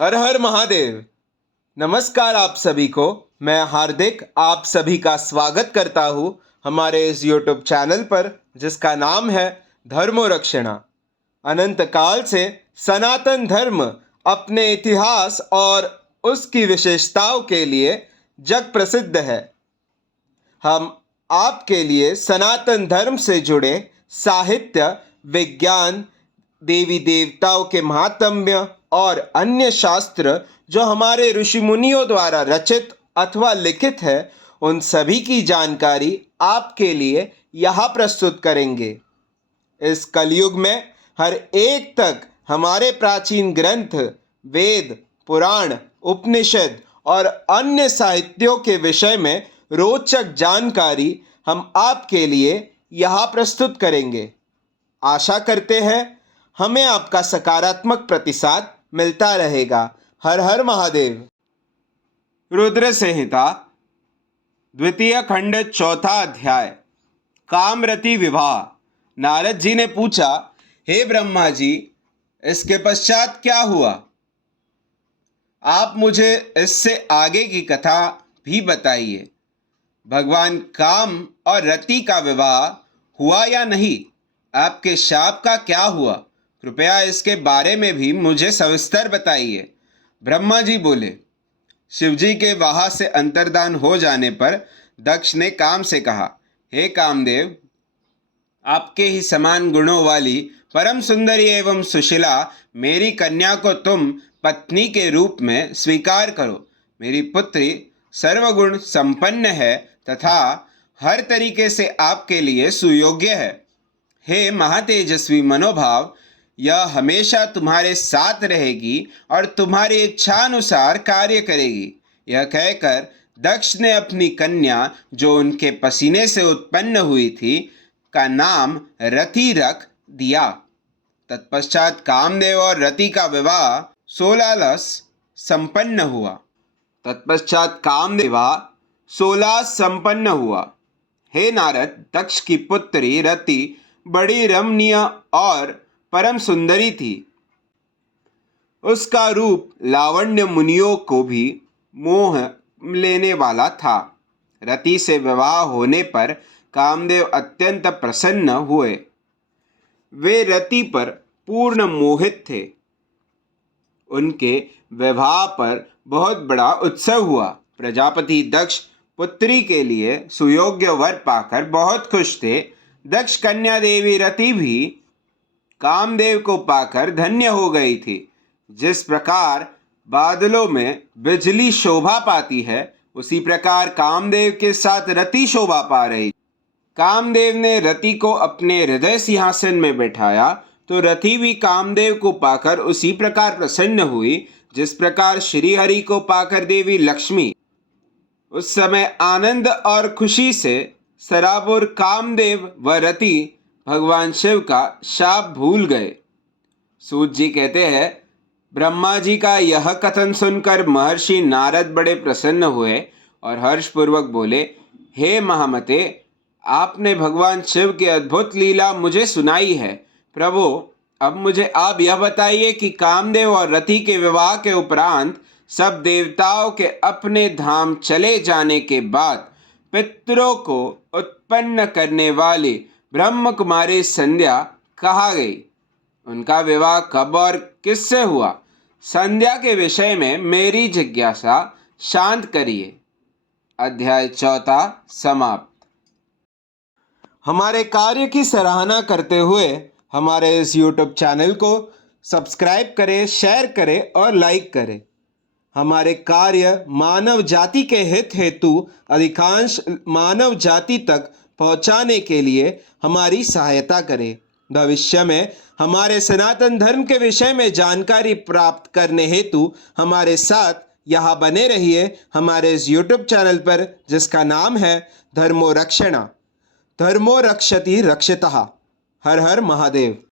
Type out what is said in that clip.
हर हर महादेव। नमस्कार आप सभी को। मैं हार्दिक आप सभी का स्वागत करता हूँ हमारे इस YouTube चैनल पर जिसका नाम है धर्मोरक्षणा। अनंत काल से सनातन धर्म अपने इतिहास और उसकी विशेषताओं के लिए जग प्रसिद्ध है। हम आपके लिए सनातन धर्म से जुड़े साहित्य, विज्ञान, देवी देवताओं के महात्म्य और अन्य शास्त्र जो हमारे ऋषि मुनियों द्वारा रचित अथवा लिखित है, उन सभी की जानकारी आपके लिए यहाँ प्रस्तुत करेंगे। इस कलयुग में हर एक तक हमारे प्राचीन ग्रंथ, वेद, पुराण, उपनिषद और अन्य साहित्यों के विषय में रोचक जानकारी हम आपके लिए यहाँ प्रस्तुत करेंगे। आशा करते हैं हमें आपका सकारात्मक प्रतिसाद मिलता रहेगा। हर हर महादेव। रुद्र संहिता द्वितीय खंड चौथा अध्याय कामरति विवाह। नारद जी ने पूछा, हे ब्रह्मा जी, इसके पश्चात क्या हुआ? आप मुझे इससे आगे की कथा भी बताइए। भगवान काम और रति का विवाह हुआ या नहीं? आपके शाप का क्या हुआ? कृपया इसके बारे में भी मुझे सविस्तर बताइए। ब्रह्मा जी बोले, शिवजी के वहां से अंतर्धान हो जाने पर दक्ष ने काम से कहा, हे कामदेव, आपके ही समान गुणों वाली परम सुंदरी एवं सुशीला मेरी कन्या को तुम पत्नी के रूप में स्वीकार करो। मेरी पुत्री सर्वगुण संपन्न है तथा हर तरीके से आपके लिए सुयोग्य है। हे महातेजस्वी मनोभाव, यह हमेशा तुम्हारे साथ रहेगी और तुम्हारी इच्छानुसार कार्य करेगी। यह कहकर दक्ष ने अपनी कन्या, जो उनके पसीने से उत्पन्न हुई थी, का नाम रति रख दिया। तत्पश्चात कामदेव और रति का विवाह 16 संपन्न हुआ। हे नारद, दक्ष की पुत्री रति बड़ी रमणीय और परम सुंदरी थी। उसका रूप लावण्य मुनियों को भी मोह लेने वाला था। रति से विवाह होने पर कामदेव अत्यंत प्रसन्न हुए। वे रति पर पूर्ण मोहित थे। उनके विवाह पर बहुत बड़ा उत्सव हुआ। प्रजापति दक्ष पुत्री के लिए सुयोग्य वर पाकर बहुत खुश थे। दक्ष कन्या देवी रति भी कामदेव को पाकर धन्य हो गई थी। जिस प्रकार बादलों में बिजली शोभा पाती है, उसी प्रकार कामदेव के साथ रति शोभा पा रही। कामदेव ने रति को अपने हृदय सिंहासन में बैठाया तो रति भी कामदेव को पाकर उसी प्रकार प्रसन्न हुई जिस प्रकार श्री हरि को पाकर देवी लक्ष्मी। उस समय आनंद और खुशी से सराबोर कामदेव व रति भगवान शिव का शाप भूल गए। सूत जी कहते हैं, ब्रह्मा जी का यह कथन सुनकर महर्षि नारद बड़े प्रसन्न हुए और हर्षपूर्वक बोले, हे महामते, आपने भगवान शिव की अद्भुत लीला मुझे सुनाई है। प्रभु, अब मुझे आप यह बताइए कि कामदेव और रति के विवाह के उपरांत सब देवताओं के अपने धाम चले जाने के बाद पितरों को उत्पन्न करने वाली ब्रह्म कुमारी संध्या कहाँ गई? उनका विवाह कब और किससे हुआ? संध्या के विषय में मेरी जिज्ञासा शांत करिए। अध्याय 4 समाप्त। हमारे कार्य की सराहना करते हुए हमारे इस YouTube चैनल को सब्सक्राइब करें, शेयर करें और लाइक करें। हमारे कार्य मानव जाति के हित हेतु अधिकांश मानव जाति तक पहुंचाने के लिए हमारी सहायता करें। भविष्य में हमारे सनातन धर्म के विषय में जानकारी प्राप्त करने हेतु हमारे साथ यहाँ बने रहिए हमारे इस YouTube चैनल पर जिसका नाम है धर्मोरक्षणा। धर्मो रक्षति रक्षितः। हर हर महादेव।